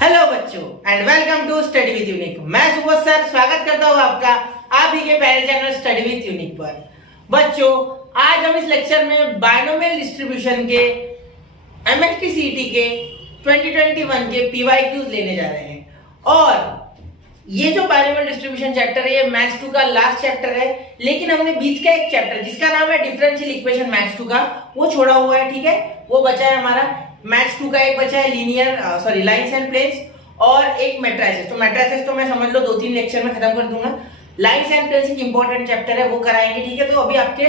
Hello बच्चों and welcome to study with Unique. मैं Subodh sir स्वागत करता हूँ आपका आप ही के प्यारे चैनल स्टडी विद यूनिक पर। बच्चों आज हम इस लेक्चर में बायनोमियल डिस्ट्रीब्यूशन के एमएसटी सीईटी के 2021 के पीवाईक्यूज लेने जा रहे हैं। और ये जो बायनोमियल डिस्ट्रीब्यूशन चैप्टर है ये मैथ्स 2 का लास्ट चैप्टर है, लेकिन हमने बीच का एक चैप्टर जिसका नाम है डिफरेंशियल इक्वेशन मैथ्स 2 का वो छोड़ा हुआ है। ठीक है, वो बचा है हमारा मैथ्स 2 का एक बचा है लीनियर लाइंस एंड प्लेन्स और एक मैट्रिसेस। तो मैट्रिसेस तो मैं समझ लो 2-3 लेक्चर में खत्म कर दूंगा। लाइंस एंड प्लेन्स एक इंपॉर्टेंट चैप्टर है, वो कराएंगे। ठीक है, तो अभी आपके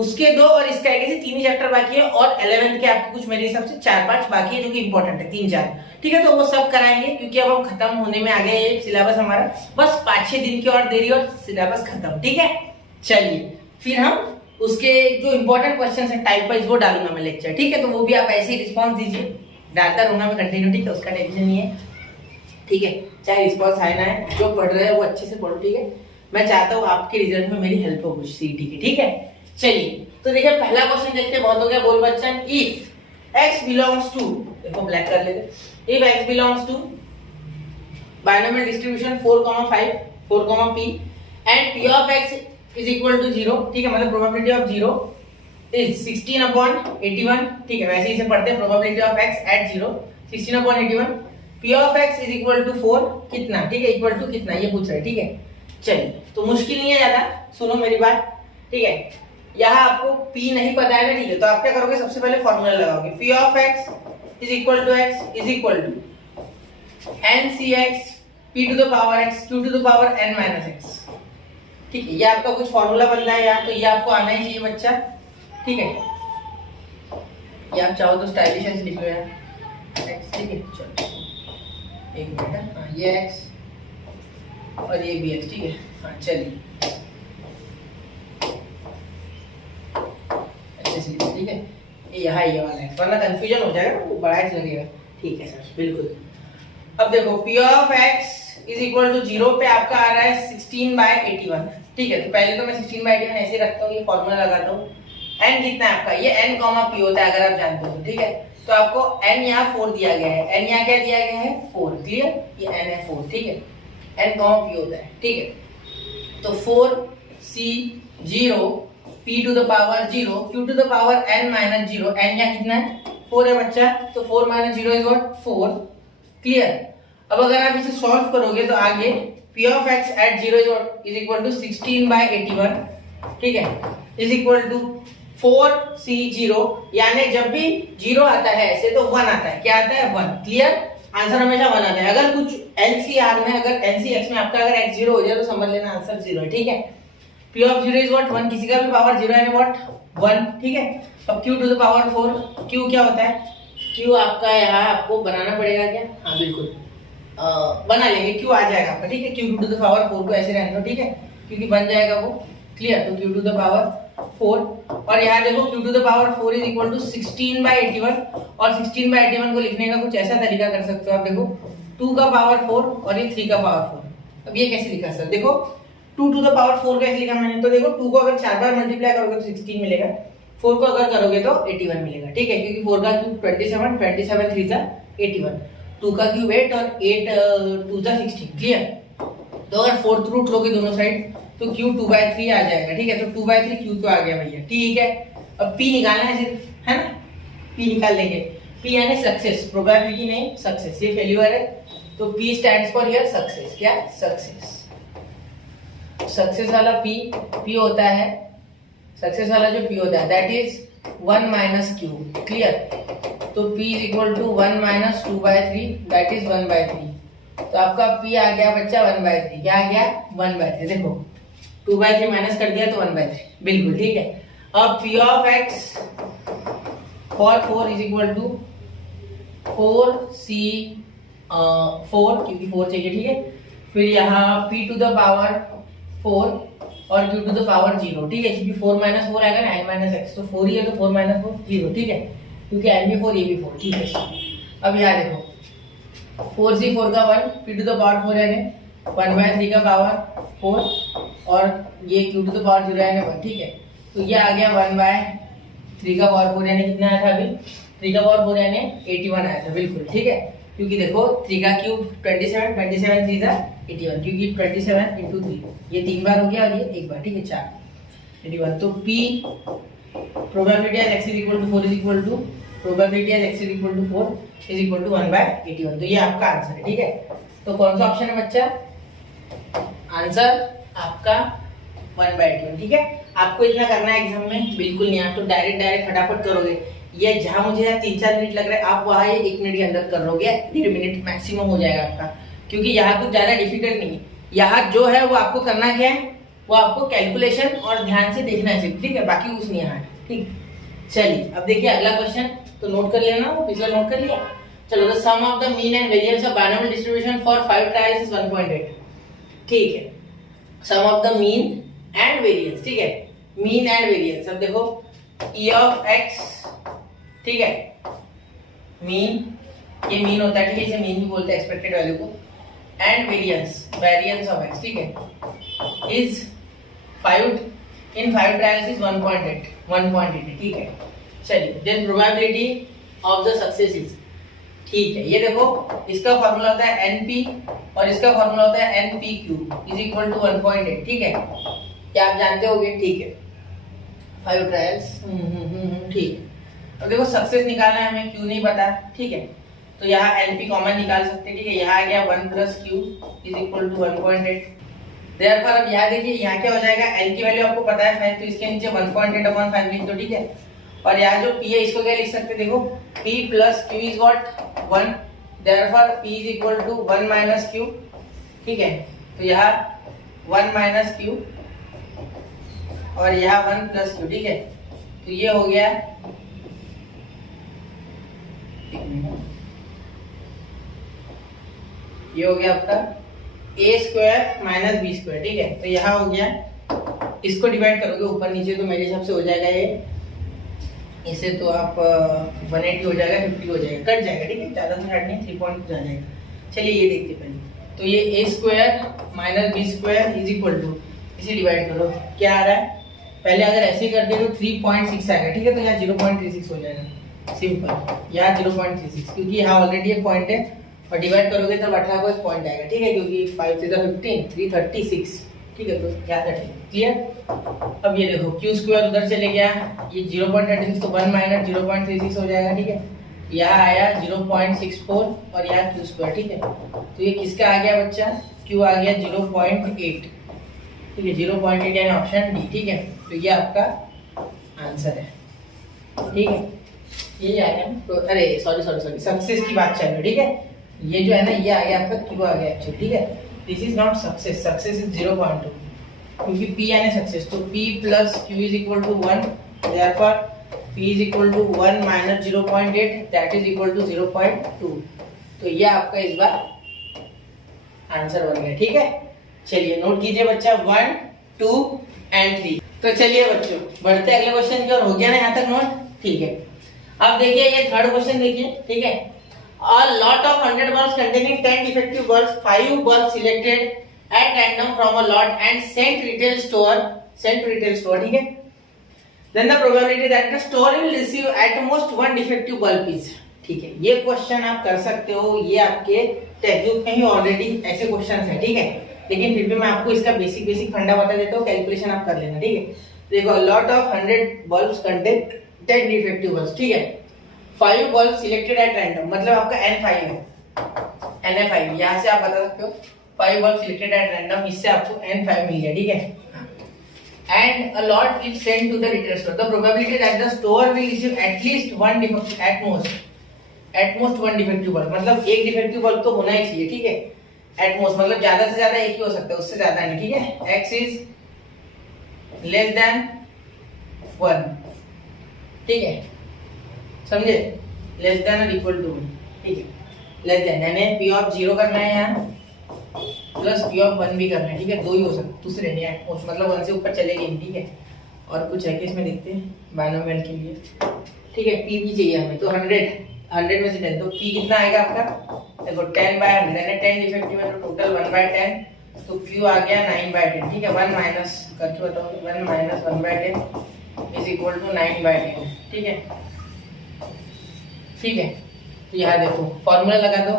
उसके 2 और इसके आगे से 3 ही चैप्टर बाकी है और 11th के आपके कुछ मेरे हिसाब से 4-5 बाकी है जो कि इंपॉर्टेंट है, 3-4। ठीक है, तो वो सब कराएंगे क्योंकि अब हम खत्म होने में आ गए ये सिलेबस हमारा, बस 5-6 दिन की और देरी और सिलेबस खत्म। ठीक है, चलिए फिर हम उसके जो इंपॉर्टेंट क्वेश्चंस है टाइप वाइज वो डालूंगा मैं लेक्चर। ठीक है, तो वो भी आप ऐसे ही रिस्पांस दीजिए, डालता रहूंगा मैं कंटिन्यू। ठीक है, उसका टेंशन नहीं है। ठीक है, चाहे रिस्पांस आए ना है, जो पढ़ रहे हैं वो अच्छे से पढ़ो। ठीक है, मैं चाहता हूँ आपके रिजल्ट में मेरी हेल्प हो कुछ सीईटी की। ठीक है, चलिए तो देखिए पहला क्वेश्चन देखते हैं, बहुत हो गया बोल बच्चन। इफ x बिलोंग्स टू, देखो ब्लैक कर लेते, if x belongs to binomial distribution 4,5 4, p and p of x is equal to 0। ठीक है, मतलब प्रोबेबिलिटी ऑफ 0 is 16/81। ठीक है, वैसे इसे पढ़ते हैं probability of x at 0 16/81। p of x is equal to 4 कितना, ठीक है, इक्वल टू कितना ये पूछ रहा है। ठीक है, चलिए तो मुश्किल नहीं है ज्यादा, सुनो मेरी बात। ठीक है, यहाँ आपको p नहीं पता है ना। ठीक है, तो आप क्या करोगे, सबसे पहले फॉर्मूला लगाओगे, p of x is equal to x is equal to ncx p to the power x q to the power n minus x। ठीक है, ये आपका कुछ फॉर्मूला बन रहा है यार, तो ये आपको आना ही चाहिए बच्चा। ठीक है, ये आप चाहो तो स्टाइलिश ऐसे लिख लो यार x। ठीक है, चलो एक मिनट, हाँ ये x और ये भी x। ठीक है, हाँ चलिए अच्छे से लिखो। ठीक है, ये यहाँ ये वाला x, वरना कंफ्यूजन हो जाएगा, वो बड़ा x लगेगा। ठीक है सर, बिल्कुल। अब देखो p of x is equal to 0 पे आपका आ रहा है 16/81। ठीक है, तो पहले तो मैं 16/81 ऐसे रखता हूँ, ये फॉर्मूला लगाता हूँ। n कितना है आपका, ये n, p होता है अगर आप जानते हो। ठीक है, तो आपको n यहाँ 4 दिया गया है, n यहाँ क्या दिया गया है 4। क्लियर, ये n है 4। ठीक है, n, p होता है। ठीक है, तो 4c0 p to the power 0 q to the power n minus 0। n यहाँ कितना है 4 है बच्चा, तो 4 minus 0 is what 4। क्लियर, अब अगर आप इसे सॉल्व करोगे तो आगे p of x at 0 is equal to 16/81। ठीक है, is equal to 4c0, यानी जब भी 0 आता है ऐसे तो 1 आता है। क्या आता है 1। क्लियर, आंसर हमेशा 1 आता है। अगर कुछ LCR में, अगर NCX में आपका अगर x 0 हो जाए तो समझ लेना आंसर 0 है। ठीक है, p of 0 is what 1, किसी का भी पावर 0 है what 1। ठीक है, अब q to the power 4, q क्या होता है, q आपका यहाँ आपको बनाना पड़ेगा क्या, हाँ बिल्कुल बना लेंगे, q आ जाएगा आपका। ठीक है, q to the power 4 को ऐसे रहने दो। ठीक है, क्योंकि बन जाएगा वो। क्लियर, तो q to the power 4 और यहाँ देखो q to the power 4 is equal to 16/81 और 16/81 को लिखने का कुछ ऐसा तरीका कर सकते हो आप। देखो 2 का पावर 4 और ये 3 का पावर 4। अब ये कैसे लिखा सर, देखो 2 to the power 4 कैसे लिखा मैंने, तो देखो 2 को अगर 4 बार मल्टीप्लाई करोगे तो 16 मिलेगा, 4 को अगर करोगे तो 81 मिलेगा। ठीक है, क्योंकि 4 का क्यूब 27, 27 3 जा 81, 2 का क्यूब 8 और 8 2 जा 16। क्लियर, तो अगर 4th रूट लोगे दोनों साइड तो q 2/3 आ जाएगा। ठीक है, तो 2/3 q तो आ गया भैया। ठीक है, अब p निकालना है सिर्फ, है ना, p निकाल लेंगे। p यानी सक्सेस, प्रोबेबिलिटी नहीं सक्सेस, ये फेल्यूर है तो p stands for here success. क्या सक्सेस, सक्सेस वाला p होता है, सक्सेस वाला जो p होता है that is 1 minus q। Clear, तो p is equal to 1 minus 2/3 that is 1/3। तो आपका p आ गया बच्चा 1/3। क्या आ गया 1/3। देखो 2/3 माइनस कर दिया तो 1/3, बिल्कुल। ठीक है, अब p of x for 4 is equal to 4c4 क्योंकि 4 चाहिए। ठीक है, फिर यहाँ p to the power 4 और q to the power 0। ठीक है, क्योंकि 4 minus 4 आएगा ना n minus x, तो 4 ही है तो 4 minus 4 0। ठीक है, क्योंकि n भी 4 ये भी 4। ठीक है, अब यहाँ देखो 4c4 का 1 p to the power 4 यानी 1/3 का पावर 4 और ये q to the power 0 यानी 1। ठीक है, तो ये आ गया 1/3 का पावर 4 यानी कितना आया था अभी, 3 का पावर 4 यानी 81 आया था। बिल्कुल ठीक है, क्योंकि देखो 3 का क्यूब 27, 27 3 जा 81, क्योंकि 27 इंटू 3 ये 3 बार हो गया और ये एक बार, ठीक है 4 81। तो P probability as x is equal to 4 is equal to probability as x is equal to 4 is equal to 1/81। तो ये आपका आंसर है, ठीक है। तो कौन सा ऑप्शन है बच्चा? आंसर आपका 1/81, ठीक है। आपको इतना करना है एग्जाम में बिल्कुल नहीं, आप तो डायरेक्ट फटाफट करोगे। ये जहां मुझे 3-4 मिनट लग रहा है, आप वहां ये 1 मिनट के अंदर कर लोगे, 1.5 मिनट मैक्सिमम हो जाएगा आपका, क्योंकि यहाँ कुछ ज्यादा डिफिकल्ट नहीं है। यहाँ जो है वो आपको करना क्या है, वो आपको कैलकुलेशन और ध्यान से देखना है सिर्फ, ठीक है, बाकी कुछ नहीं है, ठीक। चलिए अब देखिए अगला क्वेश्चन, तो नोट कर लेना, वो पिछला नोट कर लिया। चलो, the sum of the mean and variance of binomial distribution for 5 trials is 1.8, ठीक है। Sum of the mean and variance, ठीक है, मीन एंड वेरिएंस। अब देखो e ऑफ x, ठीक है, मीन, ये मीन होता है, ठीक है, इसे मीन भी बोलते हैं एक्सपेक्टेड वैल्यू को, एंड वेरिएंस ऑफ x, ठीक है, इज 5 इन 5 ट्रायल्स इज 1.8, ठीक है। चलिए, then probability of the success is, ठीक है, ये देखो इसका फार्मूला होता है np और इसका फार्मूला होता है npq इज इक्वल टू 1.8, ठीक है, क्या आप जानते होगे, ठीक है। 5 ट्रायल्स, ठीक है। अब देखो सक्सेस निकालना है हमें, क्यू नहीं पता, ठीक है, तो यहाँ np कॉमन निकाल सकते हैं, ठीक है। यहाँ आ गया 1 + q is equal to 1.8। Therefore अब यहाँ देखिए, यहाँ क्या हो जाएगा, n की वैल्यू आपको पता है 5, तो इसके नीचे 1.8/5 लिख दो, ठीक है। और यहाँ जो p है इसको क्या लिख सकते हैं, देखो p + q is what 1, therefore p is equal to 1 - q, ठीक है। तो यहाँ 1 - q और यहाँ 1 + q, ठीक है। तो ये हो गया, ये हो गया आपका a² - b², ठीक है। तो यहाँ हो गया, इसको डिवाइड करोगे ऊपर नीचे तो मेरे हिसाब से हो जाएगा ये, इसे तो आप 180 हो जाएगा, 50 हो जाएगा, कट जाएगा, ठीक है, ज्यादा तो हट नहीं, 3 पॉइंट आ जाएगा। चलिए ये देखते पहले, तो ये a² - b² is equal to, इसे डिवाइड करो, क्या आ रहा है, पहले अगर ऐसे ही करते तो 3.6 आएगा, ठीक है। तो यहाँ 0.36 हो जाएगा, सिंपल, यहाँ 0.36, क्योंकि यहाँ ऑलरेडी एक पॉइंट है, और डिवाइड करोगे तब 18 को एक पॉइंट आएगा, ठीक है, क्योंकि 5 से 15 336, ठीक है। तो याद रखिए, क्लियर। अब ये देखो q² उधर चले गया, ये 0.36 तो 1 - 0.36 हो जाएगा, ठीक है। यहाँ आया 0.64 और यहाँ q², ठीक है। तो ये किसका आ गया बच्चा, q आ गया 0.8, ठीक है, 0.8 यानी ऑप्शन डी, ठीक है। तो ये आपका आंसर है, ठीक है। ये आ गया, तो अरे सॉरी सक्सेस की बात चल रही है, ठीक है। ये जो है ना, ये आ गया आपका क्यू आ गया एक्चुअली, ठीक है। This is not success, success is 0.2, क्योंकि p यानी सक्सेस, तो p + q is equal to 1, therefore p is equal to 1 - 0.8 that is equal to 0.2। तो ये आपका इस बार आंसर बन गया, ठीक है। चलिए नोट कीजिए बच्चा 1, 2 एंड 3। तो चलिए बच्चों बढ़ते अगले क्वेश्चन की ओर, हो गया ना यहाँ तक नोट, ठीक है। अब देखिए ये थर्ड क्वेश्चन देखिए, ठीक है। A lot of 100 bulbs containing 10 defective bulbs, 5 bulbs selected at random from a lot and sent to retail store, ठीक है। Then the probability that the store will receive at most 1 defective bulb is, ठीक है। ये question आप कर सकते हो, ये आपके टेक्स्ट बुक में ही ऑलरेडी ऐसे क्वेश्चन है, ठीक है। लेकिन फिर भी मैं आपको इसका बेसिक फंडा बता देता हूँ, कैलकुलेशन आप कर लेना, ठीक है। देखो lot of 100 bulbs contain 10 defective bulbs, ठीक है। 5 bulbs selected at random, मतलब आपका N5 है, NA5, यहाँ से आप बता सकते हो 5 bulbs selected at random, इससे आपको N5 मिल गया, ठीक है। And a lot is sent to the retail store. The probability that the store will receive at least 1 defective, at most 1 defective bulb, मतलब एक defective bulb तो होना ही चाहिए, ठीक है। At most मतलब ज्यादा से ज्यादा एक ही हो सकता है, उससे ज्यादा नहीं, ठीक है। X is less than 1, ठीक है, समझे, लेस देन और इक्वल टू, ठीक है। लेस देन यानी p ऑफ 0 करना है यहाँ, प्लस p ऑफ 1 भी करना है, ठीक है। दो ही हो सकते, दूसरे नहीं है, मतलब 1 से ऊपर चलेगी, ठीक है। और कुछ है कि इसमें देखते हैं बायनोमियल के लिए, ठीक है। p भी चाहिए हमें, तो 100 में से 10, तो p कितना आएगा आपका, देखो 10/100 यानी 10 डिफेक्टिव है, तो टोटल 1/10, तो q आ गया 9/10, ठीक है। 1 माइनस करके बताओ, 1 - 1/10 इज इक्वल टू 9/10, ठीक है, ठीक है। तो यहाँ देखो फॉर्मूला लगा दो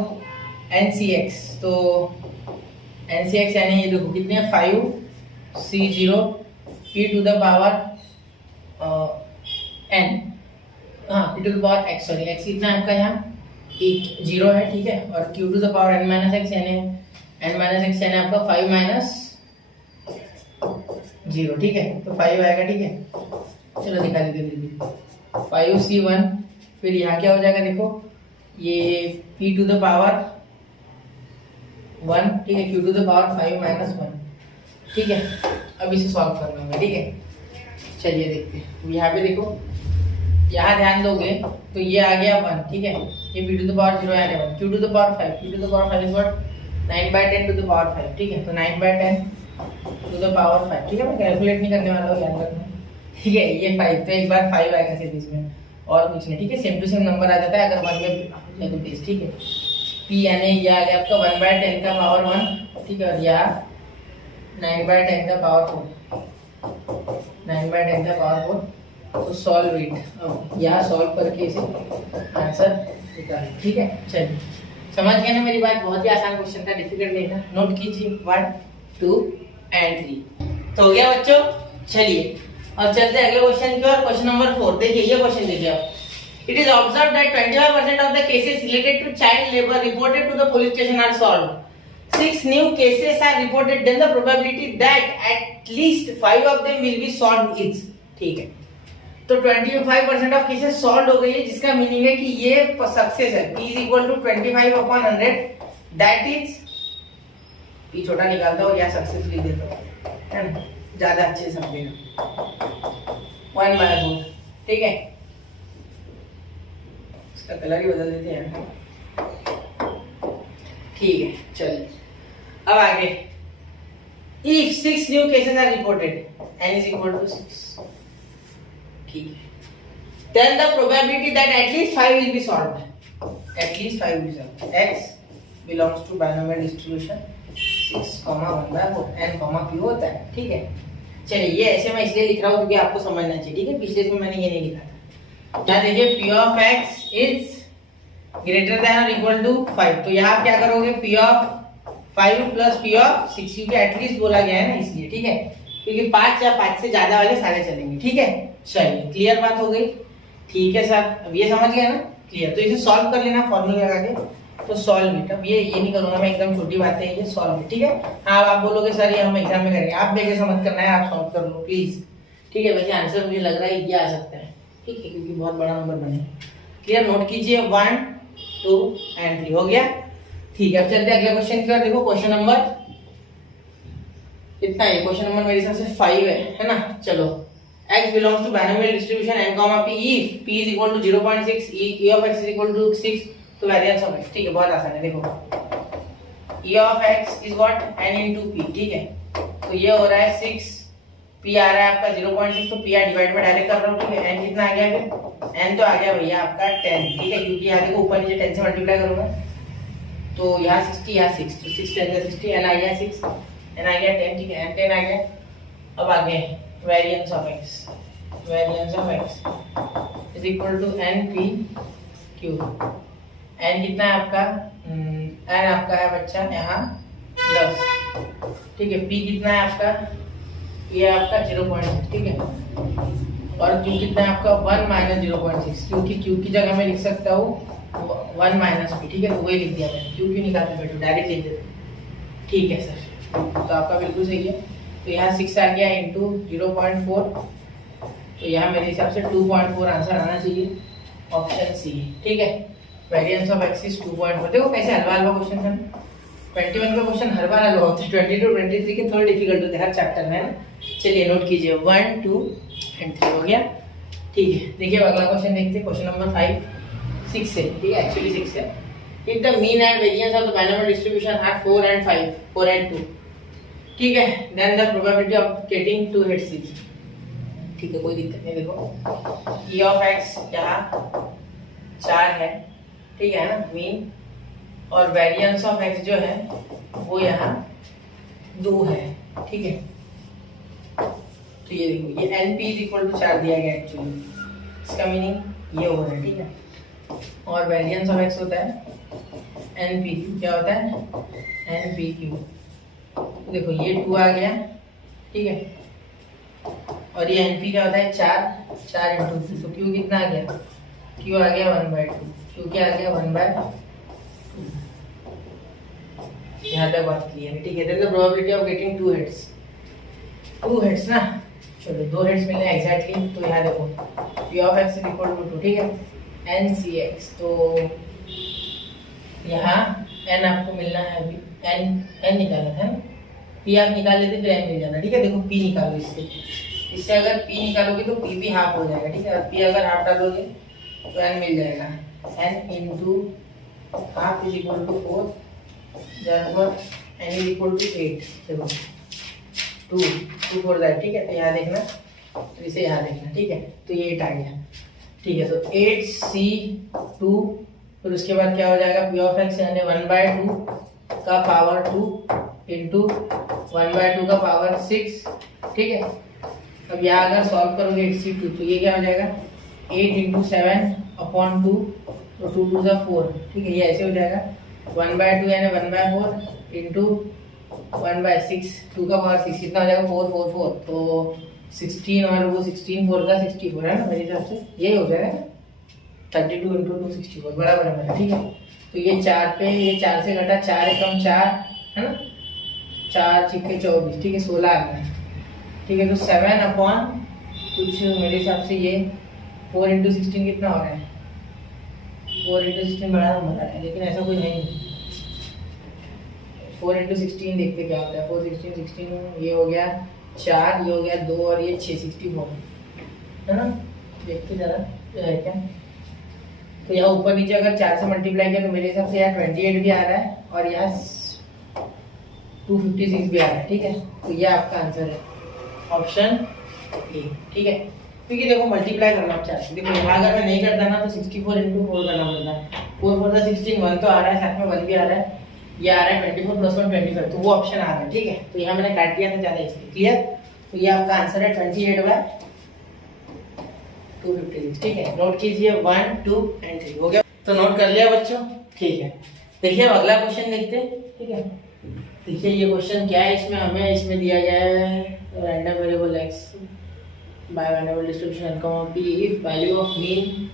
NCX, तो NCX यानी ये देखो कितने 5C0 p to the power n, हाँ p to the power x, sorry x कितना है आपका यहाँ 0 है, ठीक है, और q to the power n minus x यानी आपका 5 माइनस 0, ठीक है, तो 5 आएगा, ठीक है। चलो दिखा देते हैं 5C1, फिर यहाँ क्या हो जाएगा देखो ये p टू द पावर 1, ठीक है, q to the power 5 minus 1, ठीक है। अब इसे सॉल्व करना होगा, ठीक है। चलिए देखते हैं, यहाँ पे देखो, यहाँ ध्यान दोगे तो ये आ गया 1, ठीक है, ये p टू द पावर 0 आने 1, q to the power 5, q to the power 5 is what 9/10 to the power 5, ठीक है, तो 9/10 टू द पावर 5, ठीक है। मैं कैलकुलेट नहीं करने वाला हूँ, याद रखना, ठीक है। ये 5 तो एक बार 5 आएगा सिर्फ इसमें, और कुछ नहीं, ठीक है। सेम टू सेम नंबर आ जाता है अगर 1 में तो बेस, ठीक है। p यानी ये आ गया आपका 1/10 का पावर 1, ठीक है, और यहाँ 9/10 का पावर 4, 9/10 का पावर 4, तो सॉल्व इट। अब यहाँ सॉल्व करके इसे आंसर निकाल, ठीक है। चलिए समझ गए ना मेरी बात, बहुत ही आसान क्वेश्चन था, डिफिकल्ट नहीं था। नोट कीजिए 1, 2 एंड 3, तो हो गया बच्चों। चलिए अब चलते हैं अगले क्वेश्चन की ओर। क्वेश्चन नंबर 4, देखिए ये क्वेश्चन देखिए आप। It is observed that 25% of the cases related to child labor reported to the police station are solved. 6 new cases are reported, then the probability that at least 5 of them will be solved is, ठीक है। तो 25% of cases solve हो गई है, जिसका meaning है कि ये सक्सेस है। p is equal to 25/100, that is p छोटा निकालता हूँ, यहाँ सक्सेस लिख देता हूँ, है ना, ज्यादा अच्छे से समझेगा, 1/4, ठीक है। इसका कलर ही बदल देते हैं, ठीक है। चलिए अब आगे, if 6 new cases are reported, n is equal to 6, ठीक है, then the probability that at least 5 will be solved, at least 5 will be solved, x belongs to binomial distribution 6, 1/4, n, p होता है, ठीक है। चलिए ये ऐसे मैं इसलिए लिख रहा हूँ क्योंकि आपको समझना चाहिए, ठीक है। पिछले इसमें मैंने ये नहीं लिखा था। यहाँ देखिए p of x is greater than or equal to 5, तो यहाँ क्या करोगे, p of 5 plus p of 6, क्योंकि एटलीस्ट बोला गया है ना, इसलिए, ठीक है, क्योंकि 5 या 5 से ज्यादा वाले सारे चलेंगे, ठीक है। चलिए क्लियर बात हो गई, ठीक है सर, अब ये समझ गया ना, क्लियर। तो इसे सॉल्व कर लेना फॉर्मूला लगा के, तो सॉल्व इट। अब ये नहीं करूंगा मैं, एकदम छोटी बात है ये, सॉल्व इट, ठीक है। हाँ आप बोलोगे सर ये हम एग्जाम में करेंगे, आप बेके समझ करना है, आप सॉल्व कर लो प्लीज, ठीक है। वैसे आंसर मुझे लग रहा है ये आ सकता है, ठीक है, क्योंकि बहुत बड़ा नंबर बने। क्लियर, नोट कीजिए 1, 2 एंड 3 हो गया, ठीक है। अब चलते हैं अगले क्वेश्चन की ओर। देखो क्वेश्चन नंबर इतना है, क्वेश्चन नंबर मेरे हिसाब से 5 है ना। चलो, x belongs to binomial distribution n, p if p is equal to 0.6, e of x is equal to 6, तो वेरिएंस ऑफ x, ठीक है, बहुत आसान है। देखो e of x is what n into p, ठीक है, तो ये हो रहा है 6, p आ रहा है आपका 0.6, तो p डिवाइड में डायरेक्ट कर रहा हूँ, ठीक है। n कितना आ गया, फिर n तो आ गया भैया आपका 10, ठीक है, क्योंकि यहाँ देखो ऊपर नीचे 10 से मल्टीप्लाई करूंगा, तो यहाँ 60, यहाँ 6, तो 6 10 60, n आ गया 6, n आ गया 10, ठीक है, n 10 आ गया। अब आगे variance of x, variance of x is equal to n p q। n कितना है आपका, n आपका है बच्चा यहाँ 10, ठीक है। p कितना है आपका, ये आपका 0.6, ठीक है, और q कितना है आपका 1 माइनस 0.6, क्योंकि q की जगह मैं लिख सकता हूँ 1 माइनस p, ठीक है, तो वही लिख दिया मैंने, q क्यों निकालते बेटो, डायरेक्ट लिख देते, ठीक है सर। तो आपका बिल्कुल सही है, तो यहाँ 6 आ गया इंटू 0.4, तो यहाँ मेरे हिसाब से 2.4 आंसर आना चाहिए, ऑप्शन सी, ठीक है। Variance of x is 2.4। देखो कैसे हलवा हलवा क्वेश्चन था, 21 का क्वेश्चन हर बार हलवा होता है, 22 23 के थोड़े डिफिकल्ट होते हैं हर चैप्टर में, है ना। चलिए नोट कीजिए 1, 2 एंड 3 हो गया, ठीक है। देखिए अगला क्वेश्चन देखते हैं, क्वेश्चन नंबर 5, 6 है, ठीक है, एक्चुअली 6 है। If the mean and variance of the binomial distribution are 4 and 5, 4 and 2, ठीक है, then the probability of getting 2 hits is, ठीक है, कोई दिक्कत नहीं। देखो e ऑफ x यहाँ 4 है, ठीक है ना, मीन, और वेरिएंस ऑफ x जो है वो यहाँ 2 है, ठीक है। तो ये देखो ये np इज इक्वल टू 4 दिया गया एक्चुअली, इसका मीनिंग ये हो रहा है, ठीक है। और वेरिएंस ऑफ एक्स होता है एन पी क्यू। क्या होता है? N P Q. देखो ये 2 आ गया, ठीक है, और ये एन पी क्या होता है? 4 इंटू 2, तो क्यू कितना आ गया? क्यू आ गया 1/2। क्यू क्या आ गया? 1/2। यहाँ तक बात क्लियर है, ठीक है। There is the probability of getting 2 heads ना। चलो 2 हेड्स मिलने एग्जैक्टली, तो यहाँ देखो p of x is equal to 2, ठीक है, n c x। तो यहाँ n आपको मिलना है, अभी n निकाला था ना, p आप निकाल लेते फिर n मिल जाना, ठीक है। देखो p निकालो, इससे अगर p निकालोगे तो p भी हाफ हो जाएगा, ठीक है। और p अगर हाफ डालोगे तो n मिल जाएगा, n into half is equal to 4, therefore n is equal to 8। देखो 2 4 दैट, ठीक है। तो यहाँ देखना, तो इसे यहाँ देखना, ठीक है। तो ये 8 आ गया, ठीक है। तो 8c2, फिर उसके बाद क्या हो जाएगा? p ऑफ x यानी 1/2 का पावर 2 इंटू 1/2 का पावर 6, ठीक है। अब यहाँ अगर सॉल्व करोगे 8c2, तो ये क्या हो जाएगा? 8 इंटू 7/2, तो 2 2 4, ठीक है। ये ऐसे हो जाएगा 1/2 यानी 1/4 इंटू 1/6, 2 का पावर 6 कितना हो जाएगा? 4 4 4, तो 16, और वो 16 4 का 64 है ना, मेरे हिसाब से यही हो जाएगा 32 इंटू 2 64 बराबर है मेरा, ठीक है। तो ये 4 पे, ये 4 से घटा 4 एकम 4 है ना, 4 छिक्के 24, ठीक है, 16 आ गया, ठीक है। तो 7 अपॉन कुछ मेरे हिसाब से ये 4 इंटू 16 कितना हो रहा है? 4 इंटू 16 बड़ा नंबर है, लेकिन ऐसा कोई है नहीं। 4 इंटू 16 देखते क्या होता है। 4 16 16, ये हो गया 4, ये हो गया 2, और ये 6 64 है ना। देखते जरा है क्या। तो यहाँ ऊपर नीचे अगर 4 से मल्टीप्लाई किया तो मेरे हिसाब से यहाँ 28 भी आ रहा है, और यहाँ 256 भी आ रहा है, ठीक है। तो ये आपका आंसर है, ऑप्शन ए, ठीक है। क्योंकि देखो मल्टीप्लाई करना आप 4 से, देखो यहाँ अगर मैं नहीं करता ना तो 64 इंटू 4 करना पड़ता है। 4 4 16, 1 तो आ रहा है, साथ में 1 भी आ रहा है, ये आ रहा है 24 + 1 25, तो वो ऑप्शन आ रहा है, ठीक है। तो यहाँ मैंने काट दिया था ज़्यादा, इसलिए क्लियर। तो ये आपका आंसर है 28/256, ठीक है। नोट कीजिए 1 2 एंड 3 हो गया, तो नोट कर लिया बच्चों, ठीक है। देखिए अब अगला क्वेश्चन देखते हैं, ठीक है। देखिए ये क्वेश्चन क्या है, इसमें दिया गया है random variable x bye manual distribution p if value of mean.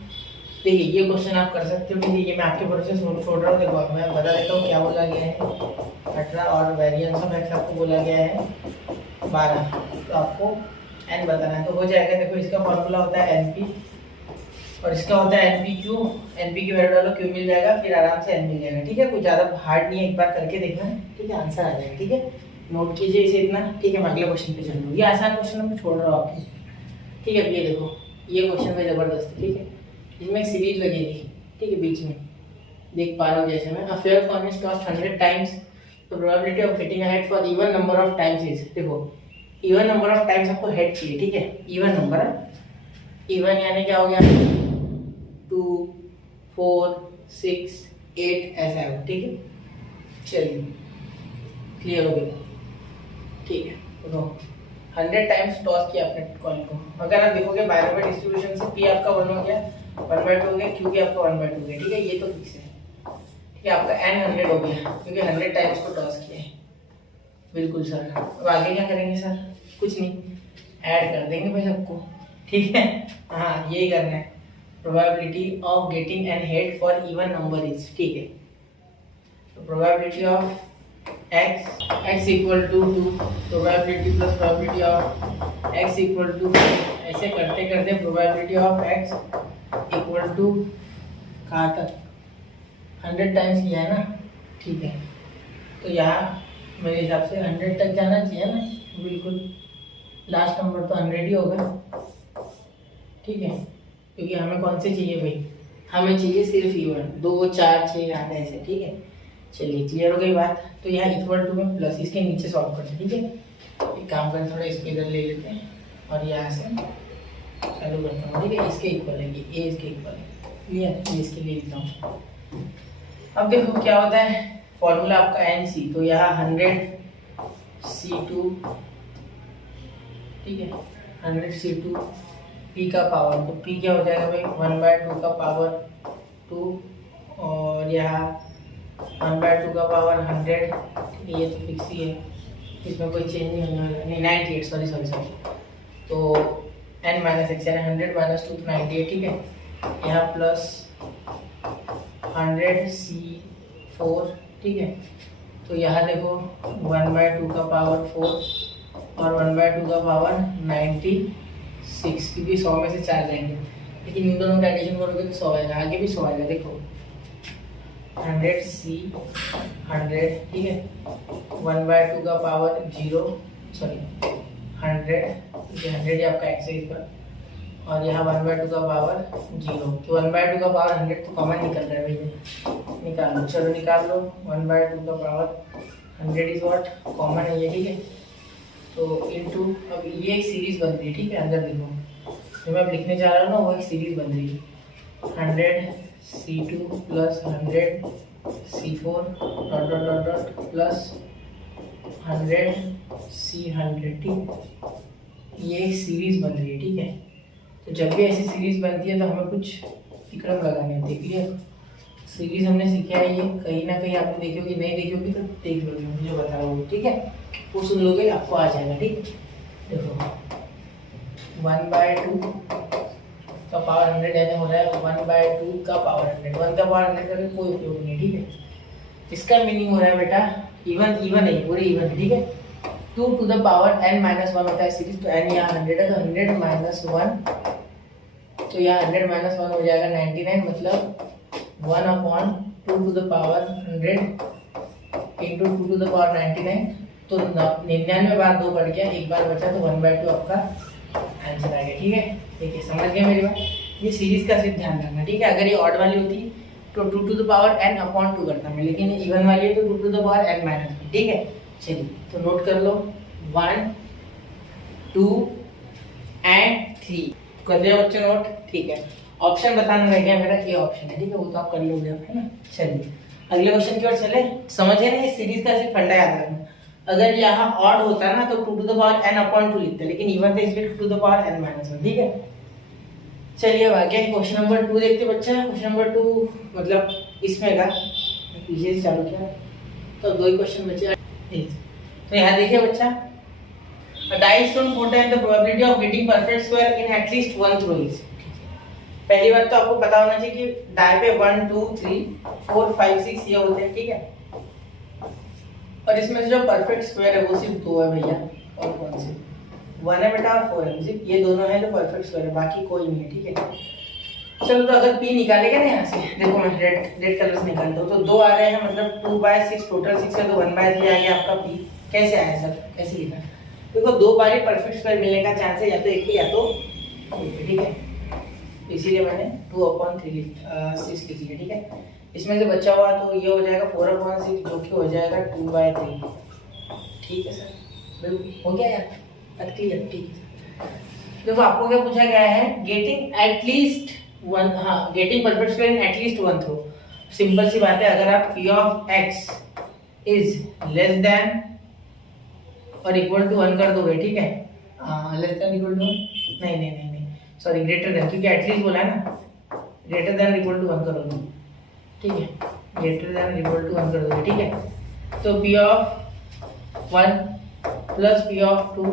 देखिए ये क्वेश्चन आप कर सकते हो, ठीक है। ये मैं आपके भरोसे छोड़ रहा हूँ। देखो मैं बता देता हूँ क्या बोला गया है। 18 और वेरिएंस ऑफ x आपको बोला गया है 12, तो आपको n बताना है, तो हो जाएगा। देखो इसका फॉर्मूला होता है np, और इसका होता है npq। np की वैल्यू डालो, q मिल जाएगा, फिर आराम से n मिल जाएगा, ठीक है। कुछ ज़्यादा हार्ड नहीं है, एक बार करके देखना, ठीक है, आंसर आ जाएगा, ठीक है। नोट कीजिए इसे इतना, ठीक है। मैं अगले क्वेश्चन पे चल रहा हूँ। ये आसान क्वेश्चन मैं छोड़ रहा हूँ आपकी, ठीक है। ये देखो ये क्वेश्चन में ज़बरदस्त, ठीक है। इसमें एक सीरीज लगेगी, ठीक है, बीच में देख पा रहा हूँ। जैसे मैं a fair coin is tossed 100 times, तो probability of getting a head for even number of times is, देखो इवन नंबर ऑफ टाइम्स आपको हेड चाहिए, ठीक है। इवन नंबर, इवन यानी क्या हो गया? 2 4 6 8 ऐसा है, ठीक है। चलिए क्लियर हो गया, ठीक है। तो 100 टाइम्स टॉस किया आपने कॉइन को। अगर आप देखोगे बाइनोमियल डिस्ट्रीब्यूशन से p आपका 1 हो गया, 1/2 हो गया, q भी आपका 1/2 हो गया, ठीक है। ये तो फिक्स है, ठीक है। आपका n 100 हो गया क्योंकि 100 टाइम्स को टॉस किया है, बिल्कुल सर। अब आगे क्या करेंगे सर? कुछ नहीं, ऐड कर देंगे भाई सबको, ठीक है। हाँ यही करना है। Probability of getting an head for even number is, ठीक है। तो probability of x equal to 2, probability plus probability of x equal to, ऐसे करते करते probability of x equal to कहाँ तक? 100 टाइम्स किया है ना, ठीक है। तो यहाँ मेरे हिसाब से 100 तक जाना चाहिए ना, बिल्कुल। लास्ट नंबर तो 100 ही होगा, ठीक है। क्योंकि हमें कौन से चाहिए भाई? हमें चाहिए सिर्फ इवन, 2 4 6 8 ऐसे, ठीक है। चलिए क्लियर हो गई बात। तो यहाँ इक्वल टू में प्लस, इसके नीचे सॉल्व करते हैं, ठीक है। एक काम करें, थोड़ा इसके इधर ले लेते हैं और यहाँ से चालू करता हूँ, ठीक है। इसके इक्वल है, ये इसके इक्वल है, क्लियर। ये इसके लिए लिखता हूँ। अब देखो क्या होता है, फॉर्मूला आपका NC, तो यहाँ 100c2, ठीक है, 100c2 p का पावर, तो p क्या हो जाएगा भाई? 1/2 का पावर 2 और यहाँ 1/2 का पावर 100, ये तो फिक्स ही है, इसमें कोई चेंज नहीं होने वाला, नहीं 98, सॉरी तो n माइनस एक्स यानी 100 माइनस 2 तो 98, ठीक है। यहाँ प्लस 100C4, ठीक है। तो यहाँ देखो 1/2 का पावर 4 और 1/2 का पावर 96, क्योंकि 100 में से 4 जाएंगे, लेकिन इन दोनों का एडिशन करोगे तो 100 आएगा, आगे भी 100 आएगा। देखो 100C 100, ठीक है, 1/2 का पावर 0, सॉरी 100 ये आपका एक्स है इस पर, और यहाँ 1/2 का पावर 0, तो 1/2 का पावर 100 तो कॉमन निकल रहा है भैया, निकाल लो, चलो निकाल लो। 1/2 का पावर 100 इज व्हाट, कॉमन है ये, ठीक है। तो इनटू, अब ये एक सीरीज बन रही है, ठीक है। अंदर देखो जो मैं अब लिखने जा रहा हूँ ना, वो एक सीरीज बन रही है, 100C2 plus 100C4 dot dot dot dot plus 100C100, ठीक, ये एक सीरीज बन रही है, ठीक है। तो जब भी ऐसी सीरीज बनती है तो हमें कुछ विक्रम लगाने होते हैं, क्लियर। सीरीज हमने सीखा है, ये कहीं ना कहीं आपने देखी होगी, नहीं देखी होगी तो देख लोगे, मुझे जो बता रहा हूँ, ठीक है, वो सुन लोगे, आपको आ जाएगा, ठीक। देखो 1/2 का पावर 100 यानी हो रहा है 1/2 का पावर 100, 1 का पावर 100 करके कोई उपयोग नहीं है, ठीक है। इसका मीनिंग हो रहा है बेटा इवन है, पूरे इवन है, ठीक है। 2 to the power n-1 होता है सीरीज, तो n यहाँ 100 है, तो 100 माइनस 1, तो यहाँ 100 माइनस 1 हो जाएगा 99, मतलब 1/2 to the power 100 into 2 to the power 99, तो 99 बार 2 बढ़ गया, एक बार बचा, तो 1/2 आपका आंसर आ गया, ठीक है। देखिए समझ गए मेरी बात, ये सीरीज का सिर्फ ध्यान रखना, ठीक है। अगर ये ऑड वाली होती तो 2 to the power n/2 करता मैं, लेकिन इवन वाली है तो 2 to the power n-1, ठीक है। चलिए तो नोट कर लो 1 2 एंड 3 कर लिया बच्चे नोट, ठीक है। ऑप्शन बताना रह गया मेरा, ये ऑप्शन है, ठीक है, वो तो आप कर लोगे, है ना। चलिए अगले क्वेश्चन की ओर चले। समझे ना, ये सीरीज का सिर्फ फंडा याद रखना। अगर यहाँ ऑड होता ना तो 2 to the power n/2 लिखते, लेकिन इवन था इसलिए 2 to the power n-1, ठीक है। चलिए अब आगे क्वेश्चन नंबर 2 देखते बच्चा। क्वेश्चन नंबर 2 मतलब इसमें का पीछे से चालू किया, तो 2 ही क्वेश्चन बचे। तो यहाँ देखिए बच्चा, a die stone photo and the probability of getting perfect square in at least one throw is। पहली बात तो आपको पता होना चाहिए कि डाई पे 1 2 3 4 5 6 ये होते हैं, ठीक है। और इसमें से जो परफेक्ट स्क्वायर है वो सिर्फ 2 है भैया, और कौन से 1 है बेटा और 4 है, सिर्फ ये दोनों हैं जो परफेक्ट स्क्वायर है, बाकी कोई नहीं है, ठीक है। चलो तो अगर p निकालेगा ना यहाँ से, देखो मैं रेड कलर से निकालता हूँ, तो 2 आ रहे हैं, मतलब 2/6 टोटल 6 है, तो 1/3 आ गया आपका p। कैसे आया सर, कैसे लिखा, देखो 2 बार ही परफेक्ट स्क्वायर मिलने का चांस है, या तो एक पे या तो एक पे, ठीक है। इसीलिए मैंने 2/6 लिख लिया, ठीक है। इसमें से बचा हुआ तो ये हो जाएगा 4/6, जो कि हो जाएगा 2/3, ठीक है सर, बिल्कुल हो गया यार, क्लियर, ठीक है। देखो आपको क्या पूछा गया है, गेटिंग एटलीस्ट वन, हाँ getting perfect square in at least one throw. Simple सी बात है, अगर आप p of x is less than और इक्वल टू 1 कर दोगे, ठीक है, लेस देन इक्वल टू नहीं सॉरी ग्रेटर देन, क्योंकि एटलीस्ट बोला है ना, ग्रेटर देन इक्वल टू 1 करोगे, ठीक है, ग्रेटर देन इक्वल टू 1 कर दोगे, ठीक है। तो p of 1 plus p of 2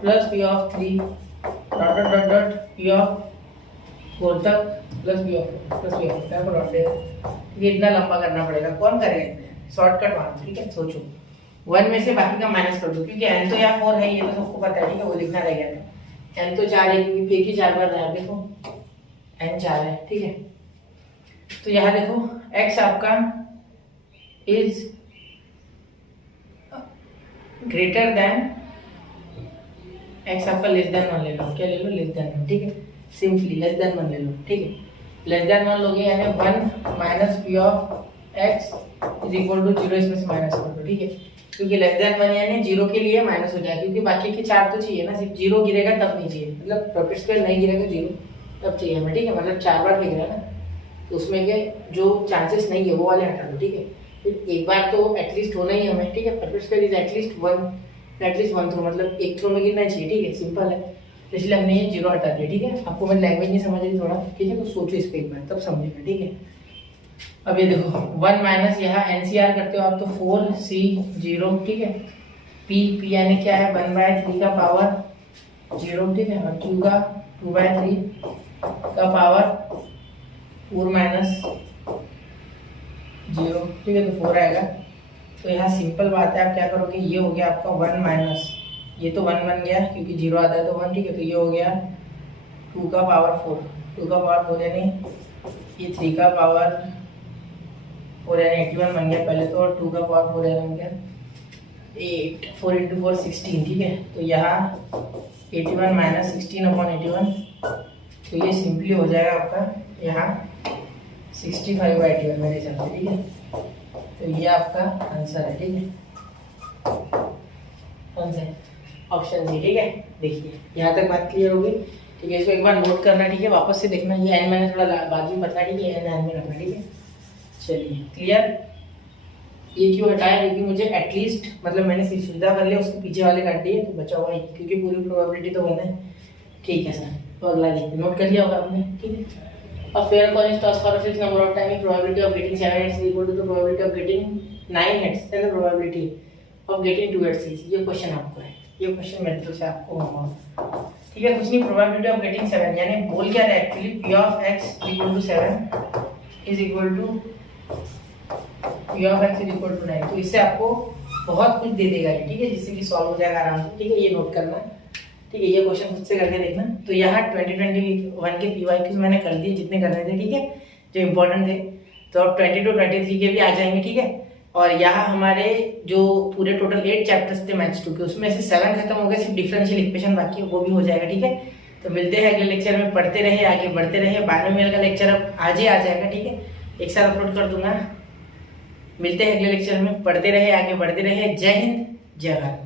plus p of 3 dot dot dot dot p of 4 तक प्लस p ऑफ डॉट, ये इतना लंबा करना पड़ेगा, कौन करेगा, शॉर्टकट मानो, ठीक है। सोचो 1 में से बाकी का माइनस कर दो, क्योंकि n तो यहाँ 4 है, ये तो सबको पता है, ठीक है, वो लिखना रह गया था। n तो 4 है, क्योंकि p की 4 बार रहा है, देखो n 4 है, ठीक है। तो यहाँ देखो x आपका इज ग्रेटर देन, x आपका लेस देन 1 ले लो, क्या ले लो, लेस देन 1, ठीक है, सिंपली लेस देन 1 ले लो, ठीक है। लेस देन 1 लोगे यानी 1 minus p of x is equal to 0, इसमें से माइनस कर दो, ठीक है, क्योंकि लेस देन 1 यानी 0 के लिए माइनस हो जाएगा, क्योंकि बाकी के 4 तो चाहिए ना, सिर्फ 0 गिरेगा तब नहीं चाहिए, मतलब परफेक्ट स्क्वायर नहीं गिरेगा 0 तब चाहिए हमें, ठीक है, मतलब 4 बार गिर रहा है ना, तो उसमें के जो चांसेस नहीं है वो वाले हटा दो, ठीक है। फिर एक बार तो एटलीस्ट होना ही हमें, ठीक है, perfect square is at least 1 throw, मतलब एक थ्रो में गिरना चाहिए, ठीक है, सिंपल है, इसलिए हमने ये 0 हटा दिया, ठीक है। आपको मैं लैंग्वेज नहीं समझ रही थोड़ा, ठीक है, तो सोचो इस पे एक बार, तब समझेगा, ठीक है। अब ये देखो 1 माइनस यहाँ एनसीआर करते हो आप तो 4C0, ठीक है। पी यानी क्या है 1/3 का पावर 0, ठीक है। और क्यू का 2/3 का पावर 4 माइनस 0, ठीक है। तो 4 आएगा। तो यहाँ सिंपल बात है, आप क्या करोगे, ये हो गया आपका 1 माइनस, ये तो 1 बन गया क्योंकि 0 आता है तो 1, ठीक है। तो ये हो गया 2 का पावर 4, 2 का पावर 4 यानी ये 3 का पावर 4 यानी 81 बन गया पहले तो, और 2 का पावर 4 यानी बन गया 8, 4 × 4 16, ठीक है। तो यहाँ 81 माइनस 16/81, तो ये सिंपली हो जाएगा आपका यहाँ 65/81 मेरे हिसाब से, ठीक है। तो ये आपका आंसर है, ठीक है। कौन सा ऑप्शन सी, ठीक है। देखिए यहाँ तक बात क्लियर होगी, ठीक है। इसको एक बार नोट करना, ठीक है, वापस से देखना। ये एन मैंने थोड़ा बाद में बताया, ठीक है, एन ध्यान में रखना, ठीक है। चलिए क्लियर। ये क्यों हटाया, क्योंकि मुझे एटलीस्ट मतलब मैंने सुविधा कर लिया, उसके पीछे वाले काट दिए तो बचा हुआ, क्योंकि पूरी प्रोबेबिलिटी तो वन है, ठीक है सर। तो अगला देखिए, नोट कर लिया होगा आपने, ठीक है। A fair coin is tossed for a fixed number of times. Probability of getting 7 heads is equal to the probability of getting 9 heads. Then the probability of getting 2 heads is. ये question आपको है, ये question मेरे तरफ से आपको होगा, ठीक है। कुछ नहीं, probability of getting 7 यानी बोल क्या रहा है actually, P of x equal to 7 is equal to P of x is equal to 9। तो इससे आपको बहुत कुछ दे देगा, ठीक है, जिससे कि सॉल्व हो जाएगा आराम से, ठीक है। ये नोट करना, ठीक है। ये क्वेश्चन खुद से करके देखना। तो यहाँ 2021 के PYQs मैंने कर दिए जितने करने थे, ठीक है, जो इम्पोर्टेंट थे। तो अब 22 23 के भी आ जाएंगे, ठीक है। और यहाँ हमारे जो पूरे टोटल 8 चैप्टर्स थे मैथ्स 2 के, उसमें से 7 खत्म हो गए, सिर्फ डिफरेंशियल इक्वेशन बाकी है, वो भी हो जाएगा, ठीक है। तो मिलते हैं अगले लेक्चर में, पढ़ते रहे, आगे बढ़ते रहे। बायोनोमियल का लेक्चर अब आज ही आ जाएगा, ठीक है, एक साथ अपलोड कर दूंगा। मिलते हैं अगले लेक्चर में, पढ़ते रहे, आगे बढ़ते रहे। जय हिंद, जय भारत।